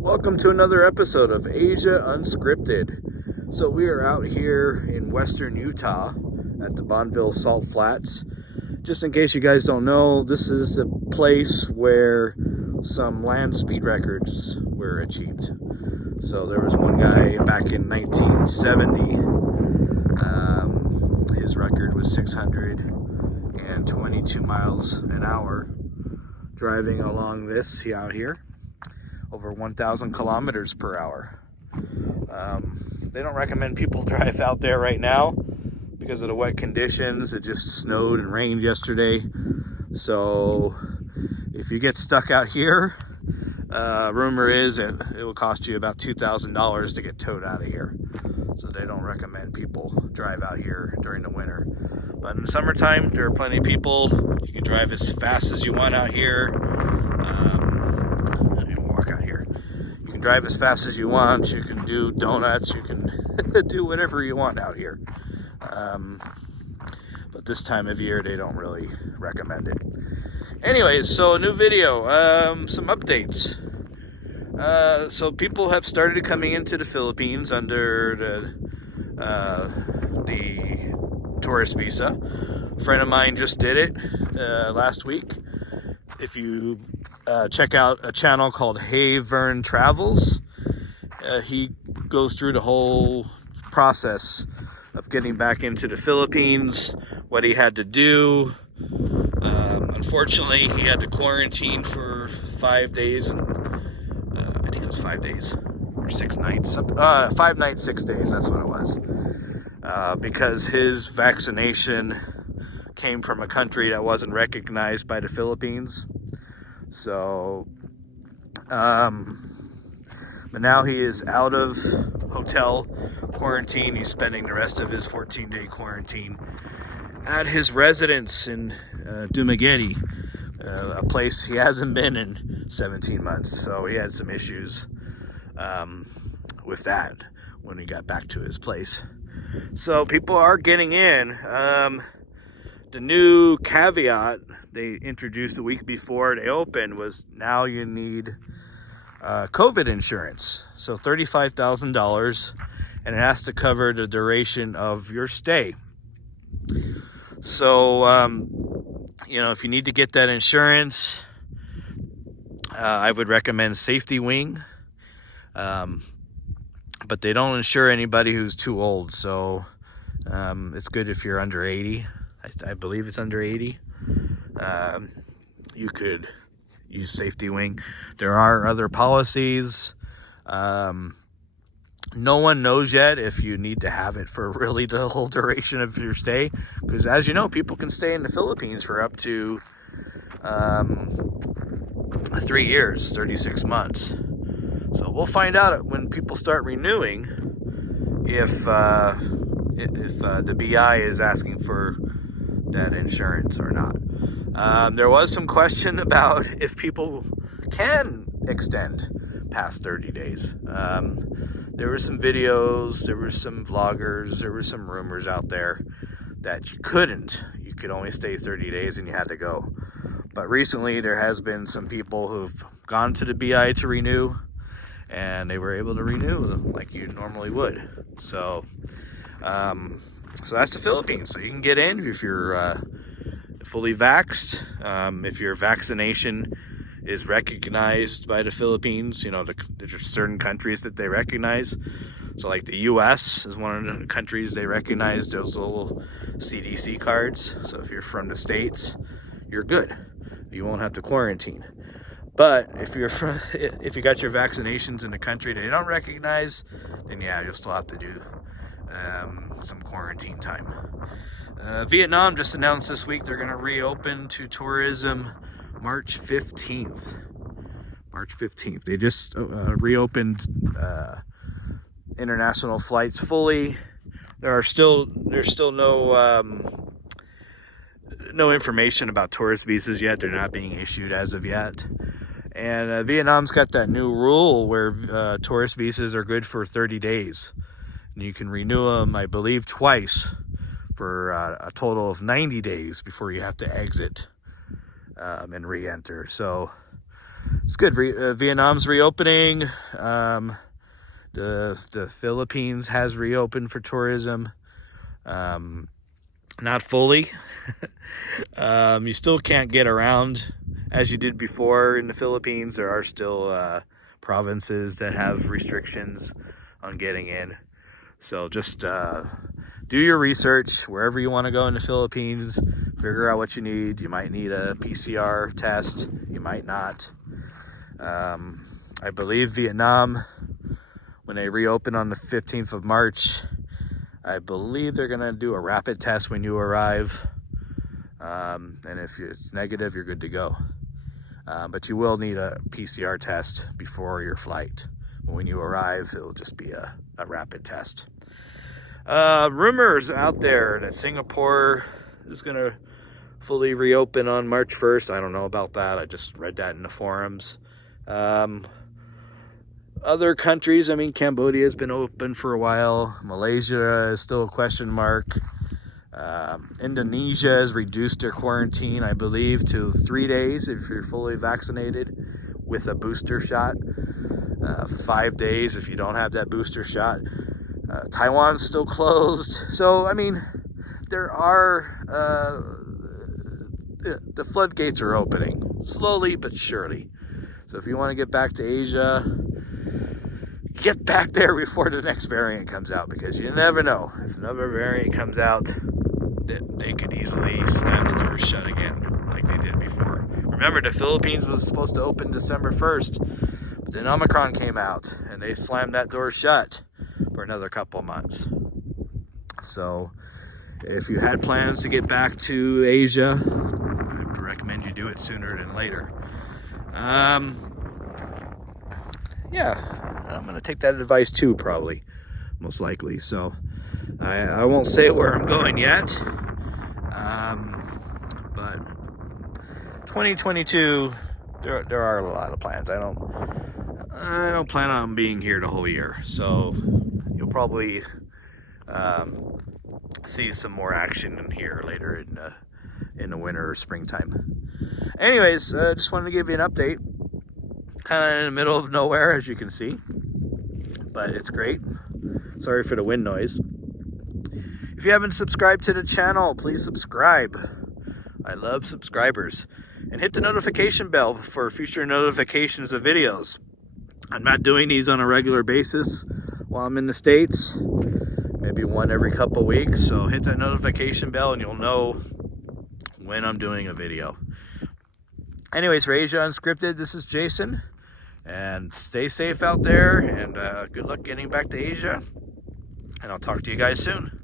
Welcome to another episode of Asia Unscripted. So we are out here in western Utah at the Bonneville Salt Flats. Just in case you guys don't know, this is the place where some land speed records were achieved. So there was one guy back in 1970. His record was 622 miles an hour driving along this out here. Over 1,000 kilometers per hour. They don't recommend people drive out there right now because of the wet conditions. It just snowed and rained yesterday. So if you get stuck out here, rumor is it will cost you about $2,000 to get towed out of here. So they don't recommend people drive out here during the winter. But in the summertime, there are plenty of people. You can drive as fast as you want out here. Drive as fast as you want. You can do donuts. You can do whatever you want out here. But this time of year, they don't really recommend it. Anyways, so a new video, some updates. So people have started coming into the Philippines under the tourist visa. A friend of mine just did it last week. If you check out a channel called Vern Travels, he goes through the whole process of getting back into the Philippines, what he had to do. Unfortunately, he had to quarantine for 5 days, and I think it was 5 days or 6 nights. 5 nights, 6 days, that's what it was. Because his vaccination came from a country that wasn't recognized by the Philippines. So, but now he is out of hotel quarantine. He's spending the rest of his 14-day quarantine at his residence in Dumaguete, a place he hasn't been in 17 months. So he had some issues with that when he got back to his place. So people are getting in. The new caveat they introduced the week before they opened was now you need COVID insurance. So $35,000, and it has to cover the duration of your stay. So, if you need to get that insurance, I would recommend Safety Wing. But they don't insure anybody who's too old. So it's good if you're under 80. I believe it's under 80. You could use Safety Wing. There are other policies. No one knows yet if you need to have it for really the whole duration of your stay, because as you know, people can stay in the Philippines for up to 3 years, 36 months. So we'll find out when people start renewing if the BI is asking for that insurance or not. There was some question about if people can extend past 30 days. There were some videos, there were some vloggers, there were some rumors out there that you couldn't. You could only stay 30 days and you had to go. But recently there has been some people who've gone to the BI to renew, and they were able to renew them like you normally would. So that's the Philippines. So you can get in if you're fully vaxxed. If your vaccination is recognized by the Philippines, there's certain countries that they recognize. So like the US is one of the countries they recognize those little CDC cards. So if you're from the States, you're good. You won't have to quarantine. But if you got your vaccinations in a country they don't recognize, then yeah, you'll still have to do some quarantine time. Vietnam just announced this week they're going to reopen to tourism March 15th. March 15th. They just reopened international flights fully. There's still no information about tourist visas yet. They're not being issued as of yet. And Vietnam's got that new rule where tourist visas are good for 30 days. And you can renew them, I believe, twice for a total of 90 days before you have to exit and re-enter. So it's good. Vietnam's reopening. The Philippines has reopened for tourism. Not fully. You still can't get around as you did before in the Philippines. There are still provinces that have restrictions on getting in. So just do your research wherever you want to go in the Philippines. Figure out what you need. You might need a PCR test. You might not. I believe Vietnam, when they reopen on the 15th of March, I believe they're going to do a rapid test when you arrive. And if it's negative, you're good to go. But you will need a PCR test before your flight. When you arrive, it will just be a rapid test. Rumors out there that Singapore is going to fully reopen on March 1st. I don't know about that. I just read that in the forums. Other countries, I mean, Cambodia has been open for a while. Malaysia is still a question mark. Indonesia has reduced their quarantine, I believe, to 3 days if you're fully vaccinated with a booster shot. 5 days if you don't have that booster shot. Taiwan's still closed. So, I mean, there are, the floodgates are opening, slowly but surely. So if you want to get back to Asia, get back there before the next variant comes out, because you never know. If another variant comes out, they could easily slam the doors shut again, like they did before. Remember, the Philippines was supposed to open December 1st, but then Omicron came out, and they slammed that door shut for another couple months. So, if you had plans to get back to Asia, I'd recommend you do it sooner than later. Yeah, I'm going to take that advice too, probably, most likely. So, I won't say where I'm going yet, but 2022, there are a lot of plans. I don't plan on being here the whole year, so you'll probably see some more action in here later in the winter or springtime. Anyways, just wanted to give you an update. Kind of in the middle of nowhere, as you can see, but it's great. Sorry for the wind noise. If you haven't subscribed to the channel, please subscribe. I love subscribers. And hit the notification bell for future notifications of videos. I'm not doing these on a regular basis while I'm in the States. Maybe one every couple weeks. So hit that notification bell and you'll know when I'm doing a video. Anyways, for Asia Unscripted, this is Jason. And stay safe out there. And good luck getting back to Asia. And I'll talk to you guys soon.